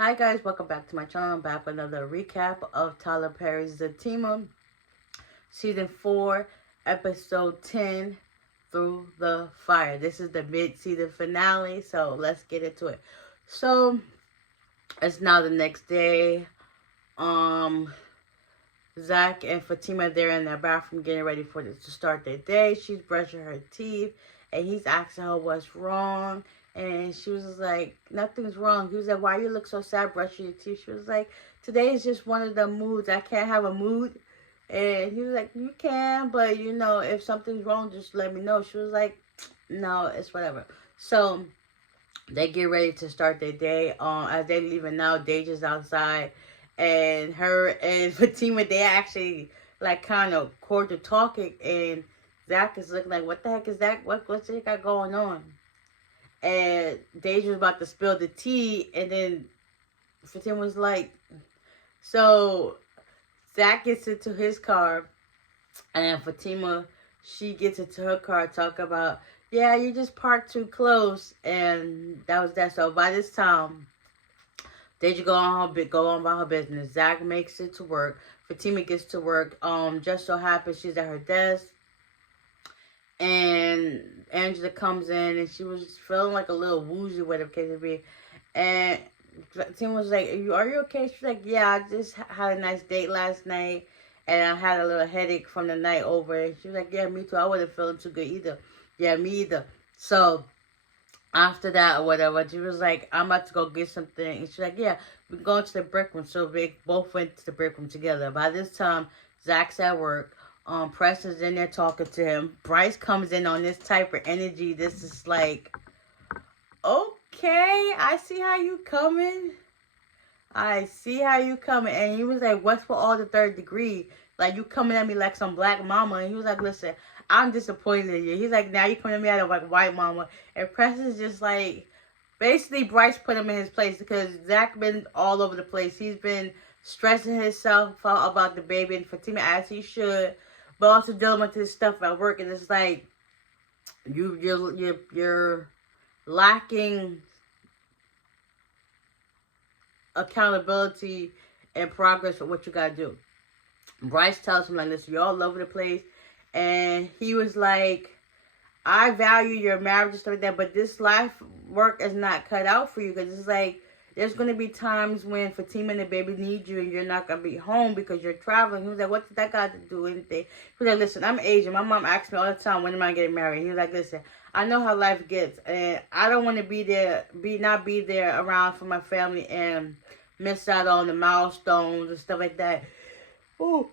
Hi guys, welcome back to my channel. I'm back with another recap of Tyler Perry's Zatima, Season 4, Episode 10, Through the Fire. This is the mid-season finale, so let's get into it. So, it's now the next day. Zach and Fatima, they're in their bathroom getting ready to start their day. She's brushing her teeth, and he's asking her what's wrong. And she was just like, nothing's wrong. He was like, why you look so sad brushing your teeth? She was like, today is just one of the moods. I can't have a mood. And he was like, you can, but you know, if something's wrong, just let me know. She was like, no, it's whatever. So they get ready to start their day. As they leaving now, Deja's outside, and her and Fatima, they actually like kind of cordial talking, and Zach is looking like, what the heck is that? What's he got going on? And Deja was about to spill the tea, and then Fatima was like, so Zach gets into his car, and Fatima, she gets into her car, talk about, yeah, you just parked too close, and that was that. So by this time, Deja go on about her business. Zach makes it to work. Fatima gets to work. Just so happens she's at her desk, and Angela comes in, and she was feeling like a little woozy, whatever case it be, and Fatima was like, are you okay? She's like, yeah, I just had a nice date last night, and I had a little headache from the night over. And she was like, yeah, me too. I wasn't feeling too good either. Yeah, me either. So after that or whatever, she was like, I'm about to go get something. And she's like, yeah, we're going to the break room. So they both went to the break room together. By this time, Zach's at work. Preston's in there talking to him. Bryce comes in on this type of energy. This is like, okay, I see how you coming. I see how you coming. And he was like, what's for all the third degree? Like, you coming at me like some black mama. And he was like, listen, I'm disappointed in you. He's like, now you coming at me out of like white mama. And Preston's just like, basically Bryce put him in his place because Zach been all over the place. He's been stressing himself out about the baby and Fatima as he should, but also dealing with his stuff at work. And it's like, you're lacking accountability and progress for what you gotta do. Bryce tells him like, listen, you're all over the place. And he was like, I value your marriage and stuff like that, but this life work is not cut out for you, because it's like, there's going to be times when Fatima and the baby need you and you're not going to be home because you're traveling. He was like, what did that got to do with anything? He was like, listen, I'm Asian. My mom asks me all the time, when am I getting married? He was like, listen, I know how life gets, and I don't want to not be there around for my family and miss out on the milestones and stuff like that. Ooh.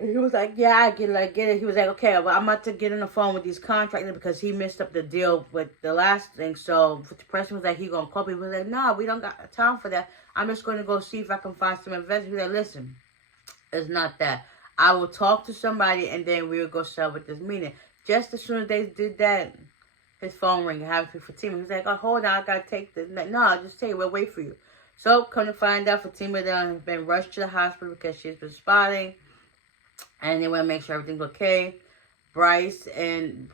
And he was like, yeah, I get it. He was like, okay, well, I'm about to get on the phone with these contractors because he messed up the deal with the last thing. So the person was like, he going to call me. He was like, no, we don't got time for that. I'm just going to go see if I can find some investors. He was like, listen, it's not that. I will talk to somebody and then we'll go set up this meeting. Just as soon as they did that, his phone ring. Having for Fatima. He was like, oh, hold on, I got to take this. No, I'll just tell you, we'll wait for you. So come to find out, Fatima has been rushed to the hospital because she's been spotting. And they want to make sure everything's okay. Bryce and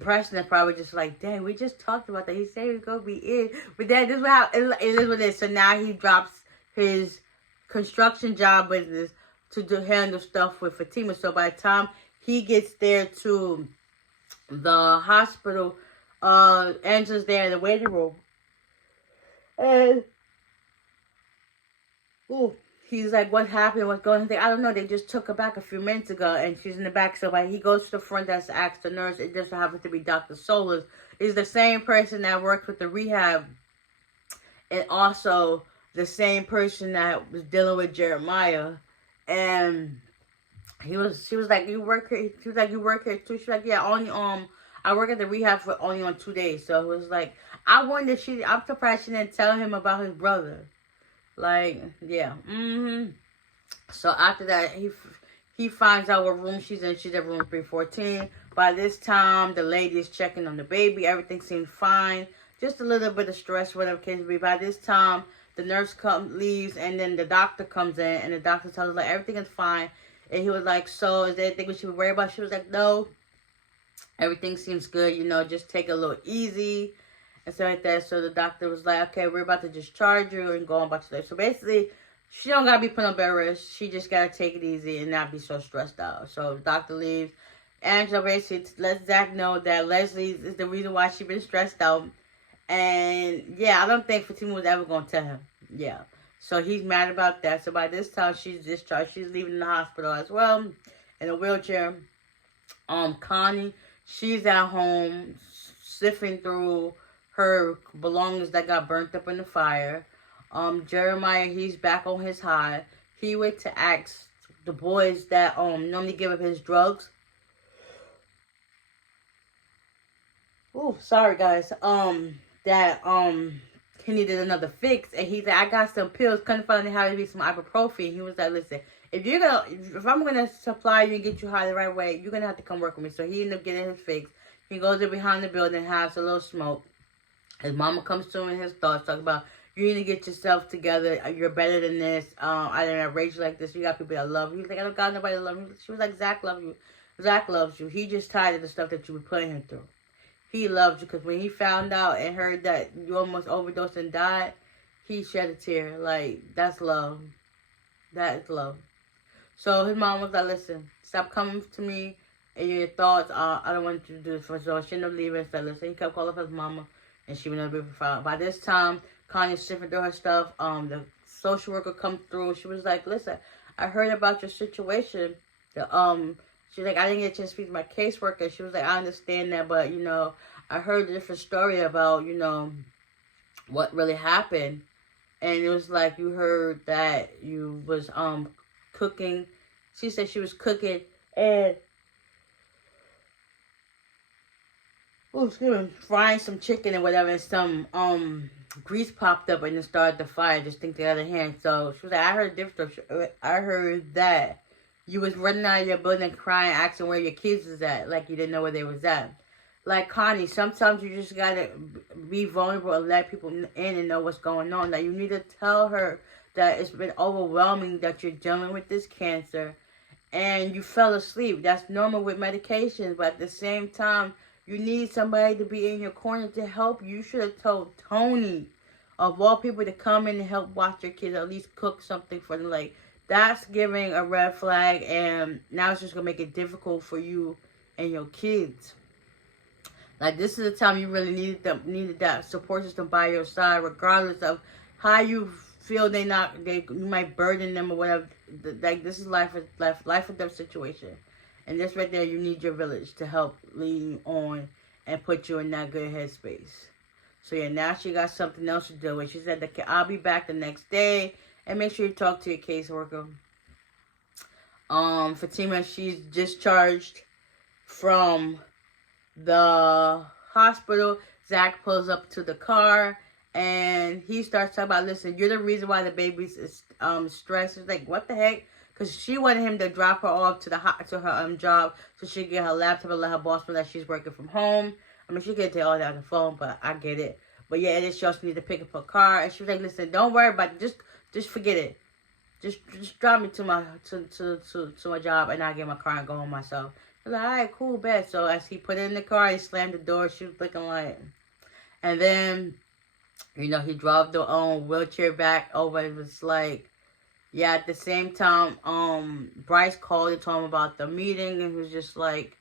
Preston are probably just like, dang, we just talked about that. He said he was going to be in. But then this is how it is what it is. So now he drops his construction job business to handle stuff with Fatima. So by the time he gets there to the hospital, Angela's there in the waiting room. And, ooh. He's like, what happened? What's going on? He's like, I don't know. They just took her back a few minutes ago, and she's in the back. So when he goes to the front desk to ask the nurse, it just happens to be Dr. Solis. Is the same person that worked with the rehab, and also the same person that was dealing with Jeremiah. And she was like, you work here? She was like, you work here too? She's like, yeah, only I work at the rehab for only on 2 days. So it was like, I'm surprised she didn't tell him about his brother. Like, yeah. So after that, he finds out what room she's in. She's in room 314. By this time, the lady is checking on the baby. Everything seems fine. Just a little bit of stress, whatever case may be. By this time, the nurse leaves, and then the doctor comes in, and the doctor tells her, like, everything is fine. And he was like, so is there anything we should be worried about? She was like, no. Everything seems good. You know, just take it a little easy. and stuff like that. So the doctor was like, okay, we're about to discharge you and go on about your life. So basically, she don't gotta be put on bed rest. She just gotta take it easy and not be so stressed out. So the doctor leaves. Angela basically lets Zach know that Leslie is the reason why she's been stressed out. And yeah, I don't think Fatima was ever gonna tell him. Yeah. So he's mad about that. So by this time she's discharged. She's leaving the hospital as well in a wheelchair. Connie, she's at home sifting through her belongings that got burnt up in the fire. Jeremiah, he's back on his high. He went to ask the boys that normally give up his drugs. Oh, sorry guys. That he needed another fix, and he said, I got some pills. Couldn't find out how to be some ibuprofen. He was like, listen, if I'm gonna supply you and get you high the right way, you're gonna have to come work with me. So he ended up getting his fix. He goes in behind the building, has a little smoke. His mama comes to him in his thoughts, talking about, you need to get yourself together. You're better than this. I didn't raise you like this. You got people that love you. He's like, I don't got nobody that love you. She was like, Zach loves you. Zach loves you. He just tired of the stuff that you were putting him through. He loves you, because when he found out and heard that you almost overdosed and died, he shed a tear. Like, that's love. That is love. So his mom was like, listen, stop coming to me and your thoughts. I don't want you to do this for. So she ended up leaving and said, listen, he kept calling his mama, and she went to be filed. By this time, Connie's sifting through her stuff. The social worker come through. She was like, listen, I heard about your situation. She's like, I didn't get a chance to speak to my caseworker. She was like, I understand that, but, I heard a different story about, what really happened. And it was like, you heard that you was, cooking. She said she was cooking and, frying some chicken and whatever, and some, grease popped up and it started the fire. Just think the other hand. So she was like, I heard a different story. I heard that you was running out of your building crying, asking where your kids was at, like you didn't know where they was at. Like Connie, sometimes you just gotta be vulnerable and let people in and know what's going on. Like, you need to tell her that it's been overwhelming that you're dealing with this cancer and you fell asleep. That's normal with medications, but at the same time, you need somebody to be in your corner to help you. You should have told Tony, of all people, to come in and help watch your kids, or at least cook something for them. Like, that's giving a red flag, and now it's just going to make it difficult for you and your kids. Like, this is the time you really needed that support system by your side, regardless of how you feel you might burden them or whatever. Like, this is life or death situation. And this right there, you need your village to help lead you on and put you in that good headspace. So yeah, now she got something else to deal with. She said that I'll be back the next day. And make sure you talk to your caseworker. Fatima, she's discharged from the hospital. Zach pulls up to the car and he starts talking about, listen, you're the reason why the baby's stressed. It's like, what the heck? Because she wanted him to drop her off to her job so she could get her laptop and let her boss know that she's working from home. I mean, she could tell all that on the phone, but I get it. But yeah, it is, she also need to pick up her car. And she was like, listen, don't worry about it. Just forget it. Just drive me to my job, and I'll get my car and go home myself. I was like, all right, cool, bet. So as he put it in the car, he slammed the door. She was looking like, and then, he drove the wheelchair back over. It was like, yeah. At the same time, Bryce called and told him about the meeting, and he was just like,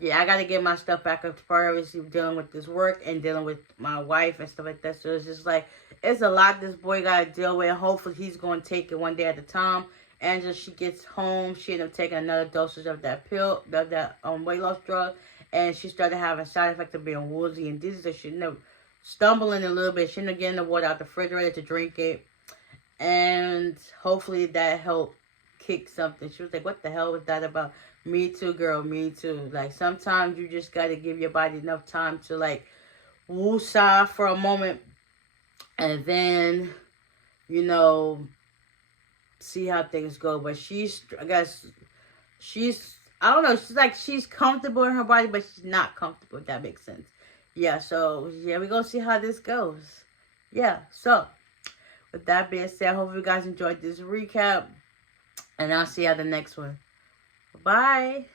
yeah, I got to get my stuff back up to priority, dealing with this work and dealing with my wife and stuff like that. So it's just like, it's a lot this boy got to deal with. Hopefully he's going to take it one day at a time. Angela, she gets home. She ended up taking another dosage of that pill, that weight loss drug. And she started having side effects of being woozy and dizzy. So she ended up stumbling a little bit. She ended up getting the water out the refrigerator to drink it. And hopefully that helped kick something. She was like, what the hell was that about? Me too, girl. Me too. Like, sometimes you just got to give your body enough time to, like, woosah for a moment. And then, see how things go. But I don't know. She's comfortable in her body, but she's not comfortable, if that makes sense. Yeah, so, yeah, we're going to see how this goes. Yeah, so, with that being said, hopefully you guys enjoyed this recap. And I'll see you at the next one. Bye.